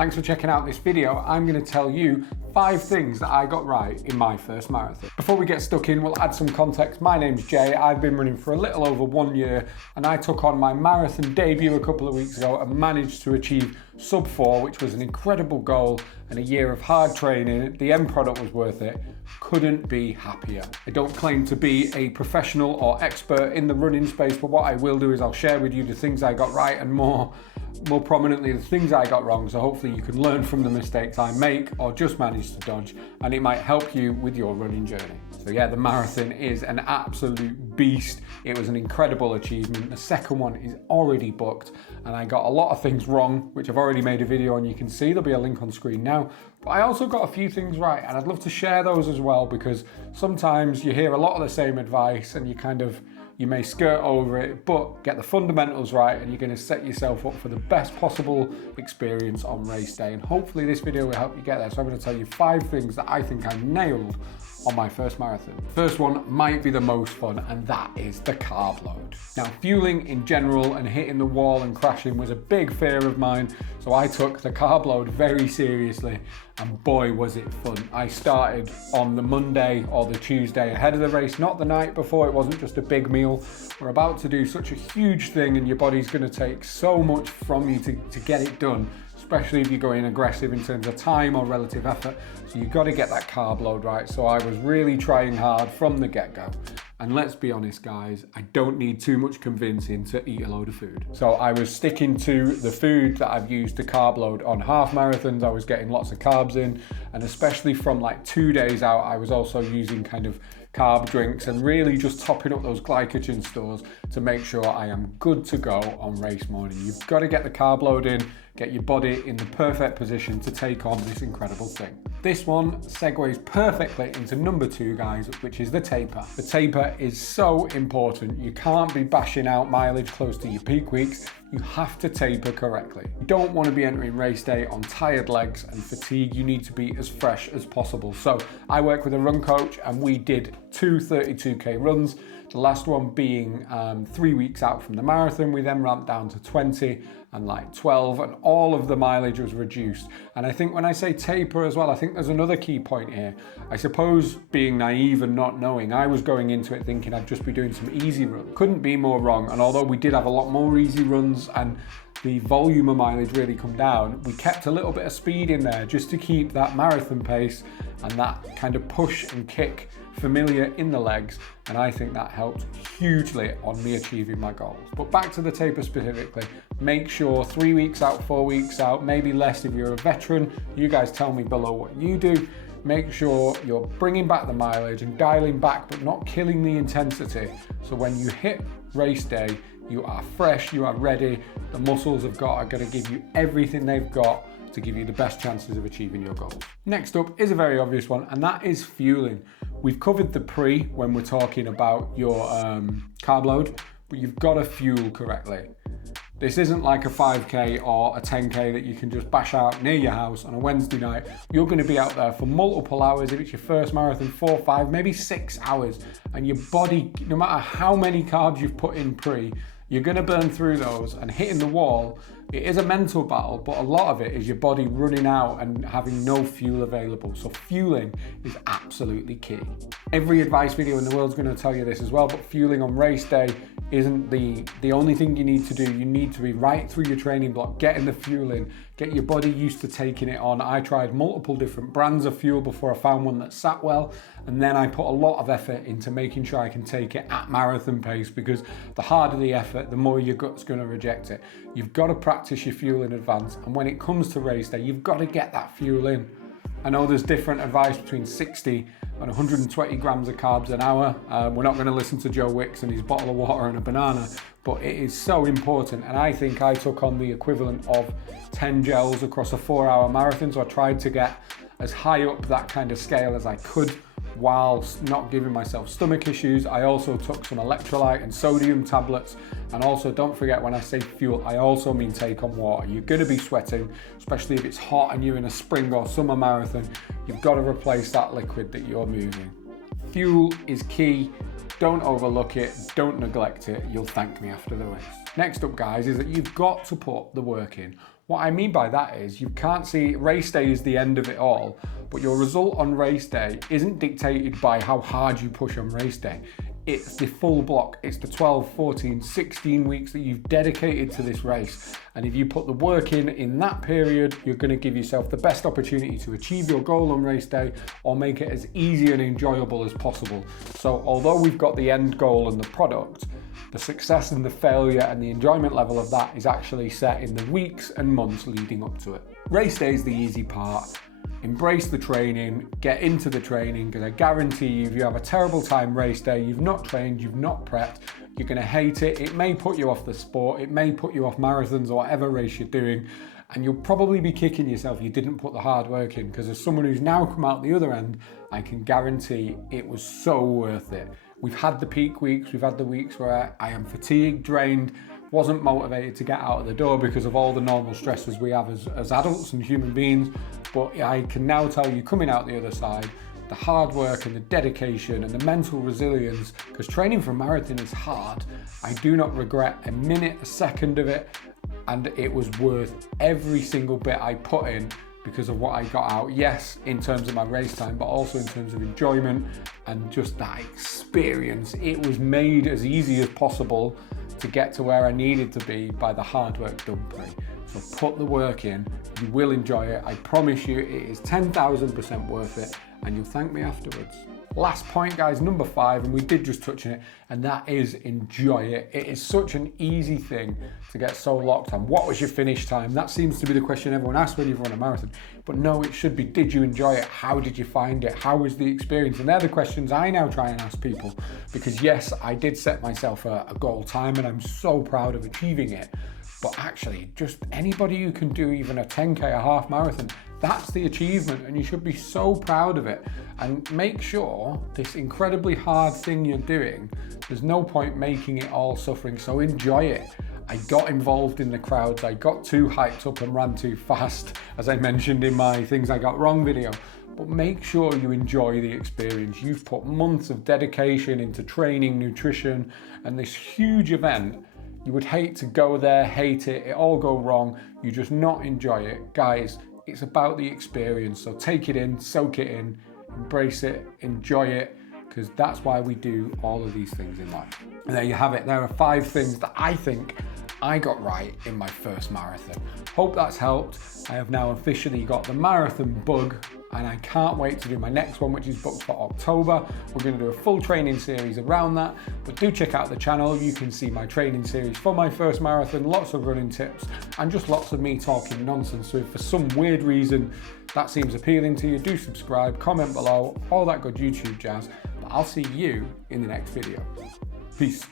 Thanks for checking out this video. I'm going to tell you 5 things that I got right in my first marathon. Before we get stuck in, we'll add some context. My name's Jay. I've been running for a little over 1 year and I took on my marathon debut a couple of weeks ago and managed to achieve sub 4, which was an incredible goal and a year of hard training. The end product was worth it. Couldn't be happier. I don't claim to be a professional or expert in the running space, but what I will do is I'll share with you the things I got right and more prominently the things I got wrong, so hopefully you can learn from the mistakes I make or just manage to dodge, and it might help you with your running journey. So yeah, the marathon is an absolute beast. It was an incredible achievement. The second one is already booked and I got a lot of things wrong, which I've already made a video on. You can see there'll be a link on screen now, but I also got a few things right and I'd love to share those as well, because sometimes you hear a lot of the same advice and you may skirt over it, but get the fundamentals right and you're going to set yourself up for the best possible experience on race day. And hopefully this video will help you get there. So I'm going to tell you 5 things that I think I nailed on my first marathon. First one might be the most fun, and that is the carb load. Now, fueling in general and hitting the wall and crashing was a big fear of mine, so I took the carb load very seriously, and boy was it fun. I started on the Monday or the Tuesday ahead of the race, not the night before. It wasn't just a big meal. We're about to do such a huge thing and your body's going to take so much from you to get it done, especially if you're going aggressive in terms of time or relative effort. So you've got to get that carb load right. So I was really trying hard from the get-go. And let's be honest, guys, I don't need too much convincing to eat a load of food. So I was sticking to the food that I've used to carb load on half marathons. I was getting lots of carbs in, and especially from like 2 days out, I was also using kind of carb drinks and really just topping up those glycogen stores to make sure I am good to go on race morning. You've got to get the carb load in, get your body in the perfect position to take on this incredible thing. This one segues perfectly into number 2, guys, which is the taper. The taper is so important. You can't be bashing out mileage close to your peak weeks. You have to taper correctly. You don't want to be entering race day on tired legs and fatigue. You need to be as fresh as possible. So I work with a run coach and we did 2 32K runs. The last one being 3 weeks out from the marathon. We then ramped down to 20 and like 12, and all of the mileage was reduced. And I think when I say taper as well, I think there's another key point here. I suppose being naive and not knowing, I was going into it thinking I'd just be doing some easy runs. Couldn't be more wrong. And although we did have a lot more easy runs and the volume of mileage really come down, we kept a little bit of speed in there just to keep that marathon pace and that kind of push and kick familiar in the legs, and I think that helped hugely on me achieving my goals. But back to the taper specifically, make sure 3 weeks out, 4 weeks out, maybe less if you're a veteran. You guys tell me below what you do. Make sure you're bringing back the mileage and dialing back, but not killing the intensity. So when you hit race day, you are fresh, you are ready. The muscles are going to give you everything they've got to give you the best chances of achieving your goals. Next up is a very obvious one, and that is fueling. We've covered the pre when we're talking about your carb load, but you've got to fuel correctly. This isn't like a 5K or a 10K that you can just bash out near your house on a Wednesday night. You're going to be out there for multiple hours. If it's your first marathon, 4, 5, maybe 6 hours. And your body, no matter how many carbs you've put in pre, you're going to burn through those, and hitting the wall, it is a mental battle, but a lot of it is your body running out and having no fuel available. So fueling is absolutely key. Every advice video in the world is going to tell you this as well, but fueling on race day isn't the only thing you need to do. You need to be right through your training block, getting the fuel in, get your body used to taking it on. I tried multiple different brands of fuel before I found one that sat well, and then I put a lot of effort into making sure I can take it at marathon pace, because the harder the effort, the more your gut's going to reject it. You've got to practice your fuel in advance, and when it comes to race day, you've got to get that fuel in. I know there's different advice between 60 and 120 grams of carbs an hour. We're not going to listen to Joe Wicks and his bottle of water and a banana, but it is so important. And I think I took on the equivalent of 10 gels across a 4-hour marathon. So I tried to get as high up that kind of scale as I could, whilst not giving myself stomach issues. I also took some electrolyte and sodium tablets. And also, don't forget, when I say fuel, I also mean take on water. You're going to be sweating, especially if it's hot and you're in a spring or summer marathon. You've got to replace that liquid that you're moving. Fuel is key. Don't overlook it. Don't neglect it. You'll thank me after the race. Next up, guys, is that you've got to put the work in. What I mean by that is you can't see race day is the end of it all, but your result on race day isn't dictated by how hard you push on race day. It's the full block. It's the 12, 14, 16 weeks that you've dedicated to this race. And if you put the work in that period, you're going to give yourself the best opportunity to achieve your goal on race day or make it as easy and enjoyable as possible. So although we've got the end goal and the product, the success and the failure and the enjoyment level of that is actually set in the weeks and months leading up to it. Race day is the easy part. Embrace the training, get into the training, because I guarantee you, if you have a terrible time race day, you've not trained, you've not prepped, you're going to hate it. It may put you off the sport, it may put you off marathons or whatever race you're doing, and you'll probably be kicking yourself you didn't put the hard work in, because as someone who's now come out the other end, I can guarantee it was so worth it. We've had the peak weeks, we've had the weeks where I am fatigued, drained, wasn't motivated to get out of the door because of all the normal stresses we have as adults and human beings. But I can now tell you, coming out the other side, the hard work and the dedication and the mental resilience, because training for a marathon is hard. I do not regret a minute, a second of it, and it was worth every single bit I put in because of what I got out. Yes, in terms of my race time, but also in terms of enjoyment and just that experience. It was made as easy as possible to get to where I needed to be by the hard work done pre. So put the work in, you will enjoy it. I promise you, it is 10,000% worth it, and you'll thank me afterwards. Last point, guys, number 5, and we did just touch on it, and that is enjoy it. It is such an easy thing to get so locked on. What was your finish time? That seems to be the question everyone asks when you run a marathon. But no, it should be, did you enjoy it? How did you find it? How was the experience? And they're the questions I now try and ask people, because yes, I did set myself a goal time, and I'm so proud of achieving it. But actually, just anybody who can do even a 10K, a half marathon, that's the achievement, and you should be so proud of it. And make sure this incredibly hard thing you're doing, there's no point making it all suffering, so enjoy it. I got involved in the crowds, I got too hyped up and ran too fast, as I mentioned in my Things I Got Wrong video. But make sure you enjoy the experience. You've put months of dedication into training, nutrition, and this huge event. You would hate to go there, hate it all go wrong, you just not enjoy it. Guys, it's about the experience, so take it in, soak it in, embrace it, enjoy it, because that's why we do all of these things in life. And there you have it. There are 5 things that I think I got right in my first marathon. Hope that's helped. I have now officially got the marathon bug, and I can't wait to do my next one, which is booked for October. We're going to do a full training series around that, but do check out the channel. You can see my training series for my first marathon, lots of running tips, and just lots of me talking nonsense. So if for some weird reason that seems appealing to you, do subscribe, comment below, all that good YouTube jazz. But I'll see you in the next video. Peace.